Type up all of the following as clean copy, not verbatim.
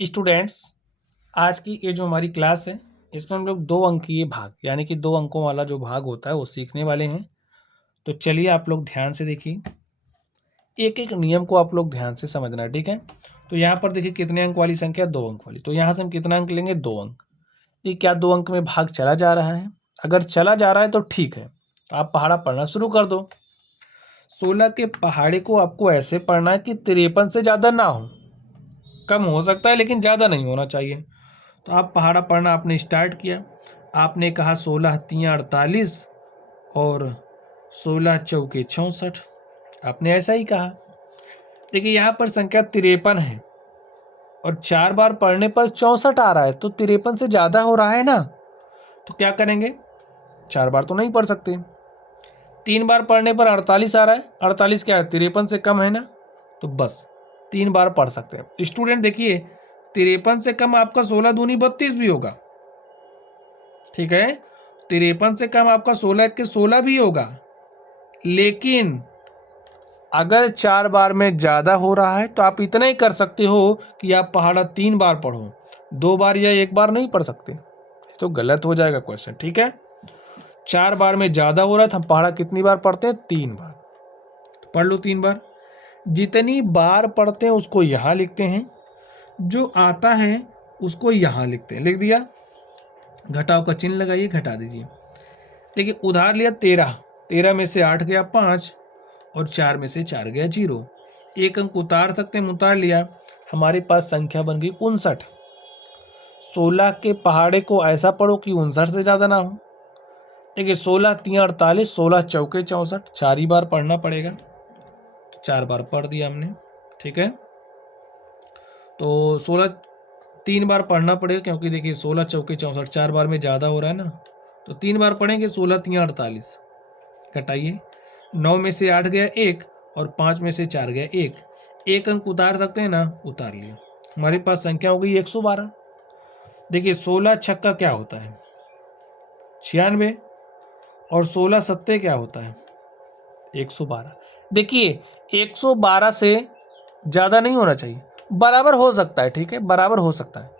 Students, आज की ये जो हमारी क्लास है इसमें हम लोग 2 अंकीय भाग यानी कि 2 अंकों वाला जो भाग होता है वो सीखने वाले हैं। तो चलिए आप लोग ध्यान से देखिए, एक एक नियम को आप लोग ध्यान से समझना है, ठीक है। तो यहाँ पर देखिए कितने अंक वाली संख्या, 2 अंक वाली। तो यहाँ से हम कितना अंक लेंगे, 2 अंक। ये क्या 2 अंक में भाग चला जा रहा है? अगर चला जा रहा है तो ठीक है, तो आप पहाड़ा पढ़ना शुरू कर दो। 16 के पहाड़े को आपको ऐसे पढ़ना है कि 53 से ज़्यादा ना हो, कम हो सकता है लेकिन ज़्यादा नहीं होना चाहिए। तो आप पहाड़ा पढ़ना आपने स्टार्ट किया, आपने कहा 16 तियाँ 48 और 16 चौके 64, आपने ऐसा ही कहा। देखिए यहाँ पर संख्या 53 है और 4 बार पढ़ने पर 64 आ रहा है, तो 53 से ज़्यादा हो रहा है ना, तो क्या करेंगे, 4 बार तो नहीं पढ़ सकते। 3 बार पढ़ने पर 48 आ रहा है, 48 क्या है, 53 से कम है ना, तो बस 3 बार पढ़ सकते हैं। स्टूडेंट देखिए 53 से कम आपका 16 दूनी 32 भी होगा, ठीक है। 53 से कम आपका 16 के 16 भी होगा, लेकिन अगर 4 बार में ज़्यादा हो रहा है तो आप इतना ही कर सकते हो कि आप पहाड़ा 3 बार पढ़ो, 2 बार या 1 बार नहीं पढ़ सकते, तो गलत हो जाएगा क्वेश्चन, ठीक है। 4 बार में ज़्यादा हो रहा है तो हम पहाड़ा कितनी बार पढ़ते हैं, 3 बार, तो पढ़ लो 3 बार। जितनी बार पढ़ते हैं उसको यहाँ लिखते हैं, जो आता है उसको यहाँ लिखते हैं। लिख दिया, घटाव का चिन्ह लगाइए, घटा दीजिए। देखिए उधार लिया 13, 13 में से 8 गया 5 और 4 में से 4 गया 0। एक अंक उतार सकते हैं, उतार लिया, हमारे पास संख्या बन गई 59। 16 के पहाड़े को ऐसा पढ़ो कि 59 से ज़्यादा ना हो। देखिए 16 तियाँ 48, 16 चौके 64, 4 ही बार पढ़ना पड़ेगा, तो 4 बार पढ़ दिया हमने, ठीक है। तो 16 3 बार पढ़ना पड़ेगा, क्योंकि देखिए 16 चौके 64, 4 बार में ज़्यादा हो रहा है ना, तो 3 बार पढ़ेंगे। 16 तियाँ 48, घटाइए, 9 में से 8 गया 1 और 5 में से 4 गया 1। एक अंक उतार सकते हैं ना, उतार लिया, हमारे पास संख्या हो गई 112। देखिए 16 छक्का क्या होता है, 96, और 16 सत्ते क्या होता है, 112। देखिए 112 से ज़्यादा नहीं होना चाहिए, बराबर हो सकता है, ठीक है, बराबर हो सकता है।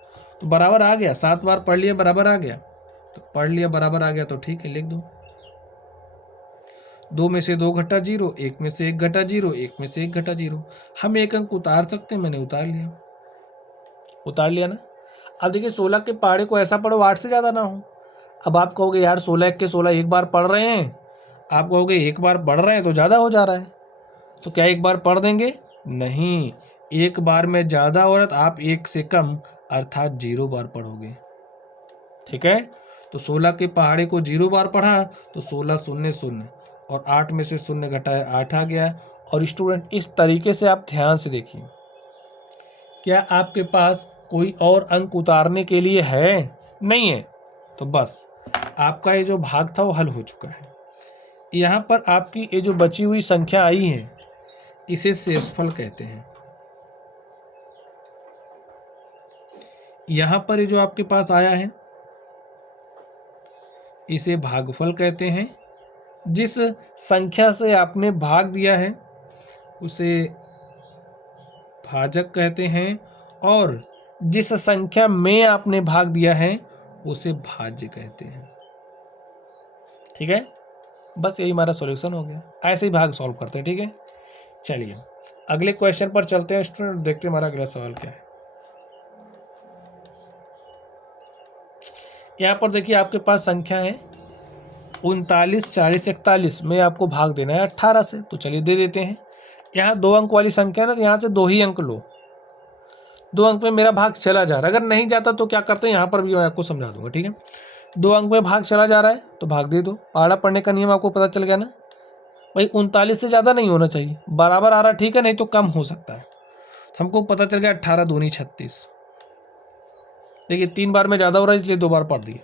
तो बराबर आ गया, 7 बार पढ़ लिया, बराबर आ गया, तो पढ़ लिया, बराबर आ गया, तो ठीक है, लिख दो। 2 में से 2 घटा 0, 1 में से 1 घटा 0, 1 में से 1 घटा 0। हम एक अंक उतार सकते हैं, मैंने उतार लिया, उतार लिया ना। अब देखिए 16 के पहाड़े को ऐसा पढ़ो 8 से ज़्यादा ना हो। अब आप कहोगे यार 16 के 16 एक बार पढ़ रहे हैं, आप कहोगे एक बार पढ़ रहे हैं तो ज़्यादा हो जा रहा है, तो क्या एक बार पढ़ देंगे, नहीं, एक बार में ज़्यादा हो रहा तो आप 1 से कम अर्थात 0 बार पढ़ोगे, ठीक है। तो 16 के पहाड़े को 0 बार पढ़ा तो 16 शून्य शून्य, और 8 में से शून्य घटाया 8 आ गया। और स्टूडेंट इस तरीके से आप ध्यान से देखिए, क्या आपके पास कोई और अंक उतारने के लिए है, नहीं है, तो बस आपका ये जो भाग था वो हल हो चुका है। यहाँ पर आपकी ये जो बची हुई संख्या आई है इसे शेषफल कहते हैं। यहाँ पर ये जो आपके पास आया है इसे भागफल कहते हैं। जिस संख्या से आपने भाग दिया है उसे भाजक कहते हैं, और जिस संख्या में आपने भाग दिया है उसे भाज्य कहते हैं, ठीक है। बस यही हमारा सॉल्यूशन हो गया, ऐसे ही भाग सॉल्व करते हैं, ठीक है। चलिए अगले क्वेश्चन पर चलते हैं स्टूडेंट, देखते हैं हमारा अगला सवाल क्या है। यहाँ पर देखिए आपके पास संख्या है 39, 40, 41 में आपको भाग देना है 18 से, तो चलिए दे देते हैं। यहाँ 2 अंक वाली संख्या है ना, तो यहाँ से 2 ही अंक लो, 2 अंक में मेरा भाग चला जा रहा है, अगर नहीं जाता तो क्या करते हैं, यहाँ पर भी मैं आपको समझा दूंगा, ठीक है। 2 अंक में भाग चला जा रहा है तो भाग दे दो, पहाड़ा पढ़ने का नियम आपको पता चल गया ना भाई, 39 से ज़्यादा नहीं होना चाहिए, बराबर आ रहा, ठीक है, नहीं तो कम हो सकता है। हमको पता चल गया 18 दूनी 36। देखिए 3 बार में ज़्यादा हो रहा है इसलिए 2 बार पढ़ दिए।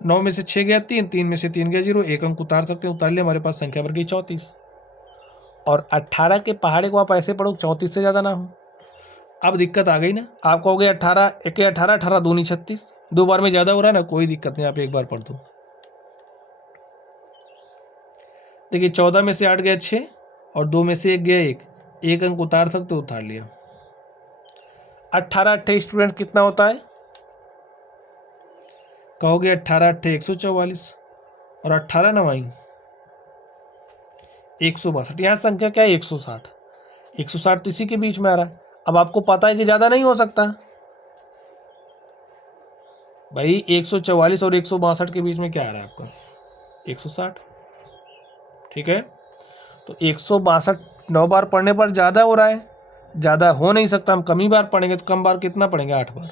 9 में से 6 गया 3, 3 में से 3 गया 0, एक अंक उतार सकते हैं, उतार लिया, हमारे पास संख्या बन गई 34। और 18 के पहाड़े को आप ऐसे पढ़ो 34 से ज़्यादा ना हो। अब दिक्कत आ गई ना, आप कहोगे 18 एक 18, 18 दूनी 36, 2 बार में ज़्यादा हो रहा है ना, कोई दिक्कत नहीं, आप एक बार पढ़ दो। देखिए 14 में से 8 गया 6 और 2 में से 1 गया 1, एक अंक उतार सकते, उतार लिया। 18 अट्ठे स्टूडेंट कितना होता है? कहोगे 18 अट्ठे 144 और 18 नवाई 162। यहाँ संख्या क्या है? 160। 160 तो इसी के बीच में आ रहा है। अब आपको पता है कि ज़्यादा नहीं हो सकता भाई। 144 और 162 के बीच में क्या आ रहा है आपका? 160। ठीक है, तो 162 9 बार पढ़ने पर ज़्यादा हो रहा है, ज़्यादा हो नहीं सकता। हम कम ही बार पढ़ेंगे, तो कम बार कितना पढ़ेंगे? 8 बार।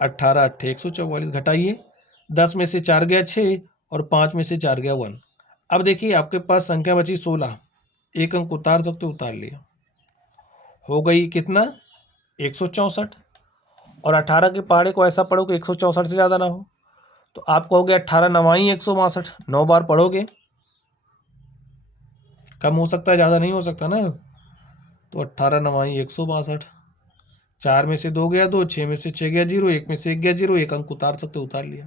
18 अट्ठे 144 घटाइए, 10 में से 4 गया 6 और 5 में से 4 गया 1। अब देखिए आपके पास संख्या बची 16, एक अंक उतार सकते, उतार लिया, हो गई कितना? 164। और 18 के पहाड़े को ऐसा पढ़ो कि 164 से ज़्यादा ना हो। तो आप कहोगे 18 नवाई 162, 9 बार पढ़ोगे, कम हो सकता है, ज़्यादा नहीं हो सकता ना। तो 18 नवाई 162, 4 में से 2 गया 2, 6 में से 6 गया 0, 1 में से 1 गया 0, एक अंक उतार सकते, उतार लिया।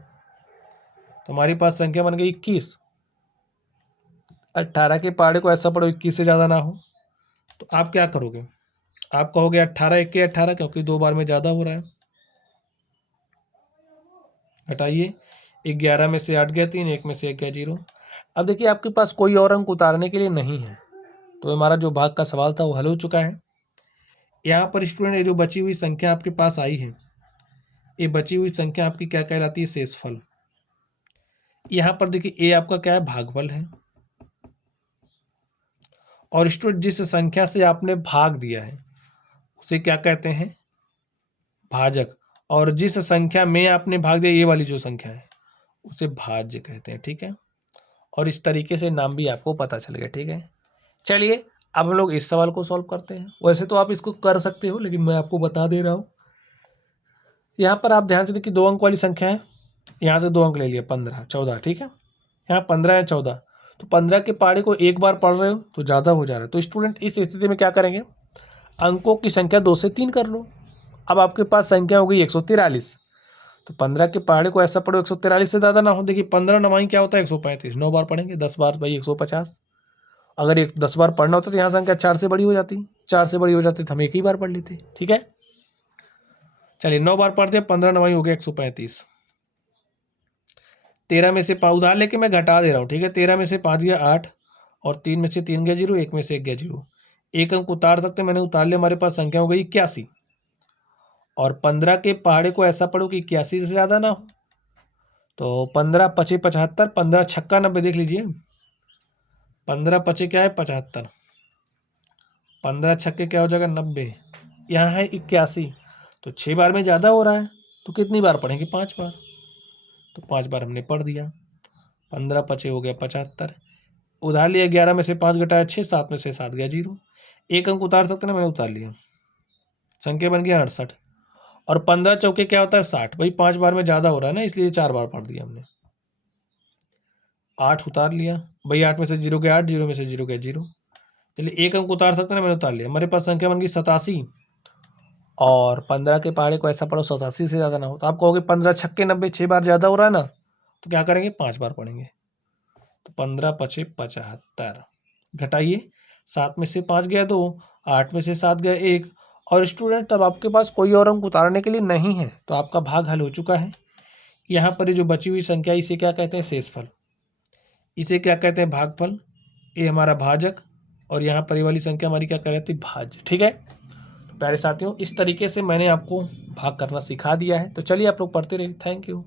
तो हमारे पास संख्या बन गई 21। 18 के पहाड़े को ऐसा पढ़ो 21 से ज़्यादा ना हो। तो आप क्या करोगे? आप कहोगे 18 1 18, क्योंकि 2 बार में ज़्यादा हो रहा है। घटाइए, 11 में से 8 गया 3, 1 में से 1 गया 0। अब देखिए आपके पास कोई और अंक उतारने के लिए नहीं है, तो हमारा जो भाग का सवाल था वो हल हो चुका है। यहाँ पर स्टूडेंट ये जो बची हुई संख्या आपके पास आई है, ये बची हुई संख्या आपकी क्या कहलाती है? शेषफल। यहाँ पर देखिए ए आपका क्या है? भागफल है। और स्टूडेंट जिस संख्या से आपने भाग दिया है उसे क्या कहते हैं? भाजक। और जिस संख्या में आपने भाग दिया, ये वाली जो संख्या है, उसे भाज्य कहते हैं। ठीक है, और इस तरीके से नाम भी आपको पता चल गया। ठीक है, चलिए अब हम लोग इस सवाल को सॉल्व करते हैं। वैसे तो आप इसको कर सकते हो, लेकिन मैं आपको बता दे रहा हूँ। यहाँ पर आप ध्यान से देखिए, 2 अंक वाली संख्या है, यहाँ से 2 अंक ले लिए, 15 14। ठीक है, यहाँ 15 है 14, तो 15 के पहाड़े को एक बार पढ़ रहे हो तो ज़्यादा हो जा रहा है। तो स्टूडेंट इस स्थिति में क्या करेंगे? अंकों की संख्या 2 से 3 कर लो। अब आपके पास संख्या हो गई 143, तो 15 के पहाड़े को ऐसा पढ़ो 143 से ज़्यादा ना हो। देखिए 15 नवाई क्या होता है? 135। 9 बार पढ़ेंगे, 10 बार भाई 150। अगर 10 बार पढ़ना होता तो यहाँ संख्या 4 से बड़ी हो जाती, 4 से बड़ी हो जाती तो हम एक ही बार पढ़ लेते। ठीक है, चलिए 9 बार पढ़ते हैं, 15 नवाई हो गया 135। 13 में से 5 उधार लेके मैं घटा दे रहा हूँ। ठीक है, 13 में से 5 गया 8 और 3 में से 3 गया 0, 1 में से 1 गया 0, एक अंक उतार सकते, मैंने उतार लिया। हमारे पास संख्या हो गई 81। और 15 के पहाड़े को ऐसा पढ़ो कि 81 से ज़्यादा ना हो। तो 15 पचे 75, 15 छक्का 90, देख लीजिए, 15 पचे क्या है? 75, 15 छक्के क्या हो जाएगा? 90। यहाँ है 81, तो 6 बार में ज़्यादा हो रहा है, तो कितनी बार पढ़ेंगे? 5 बार। तो 5 बार हमने पढ़ दिया। 15 पचे हो गया 75, उधार लिया, 11 में से 5 घटाया 6, 7 में से 7 गया 0, एक अंक उतार सकते ना, मैंने उतार लिया, संख्या बन गया 68। और 15 चौके क्या होता है? 60। भाई 5 बार में ज़्यादा हो रहा है ना, इसलिए 4 बार पढ़ दिया हमने। 8 उतार लिया भाई, 8 में से 0 गया 8, 0 में से 0 गया 0। चलिए एक अंक उतार सकते ना, मैंने उतार लिया। हमारे पास संख्या बन गई 87। और 15 के पहाड़े को ऐसा पढ़ो 87 से ज़्यादा ना हो। तो आप कहोगे 15 छक्के 90, 6 बार ज़्यादा हो रहा है ना, तो क्या करेंगे? 5 बार पढ़ेंगे। तो 15 पचे 75, घटाइए, 7 में से 5 गया 2, 8 में से 7 गया 1। और स्टूडेंट तब आपके पास कोई और अंक उतारने के लिए नहीं है, तो आपका भाग हल हो चुका है। यहाँ पर जो बची हुई संख्या, इसे क्या कहते हैं? शेषफल। इसे क्या कहते हैं? भागफल। ये हमारा भाजक, और यहाँ पर ये वाली संख्या हमारी क्या कहलाती है? भाज्य। ठीक है, तो प्यारे साथियों, इस तरीके से मैंने आपको भाग करना सिखा दिया है। तो चलिए आप लोग पढ़ते रहिए। Thank you.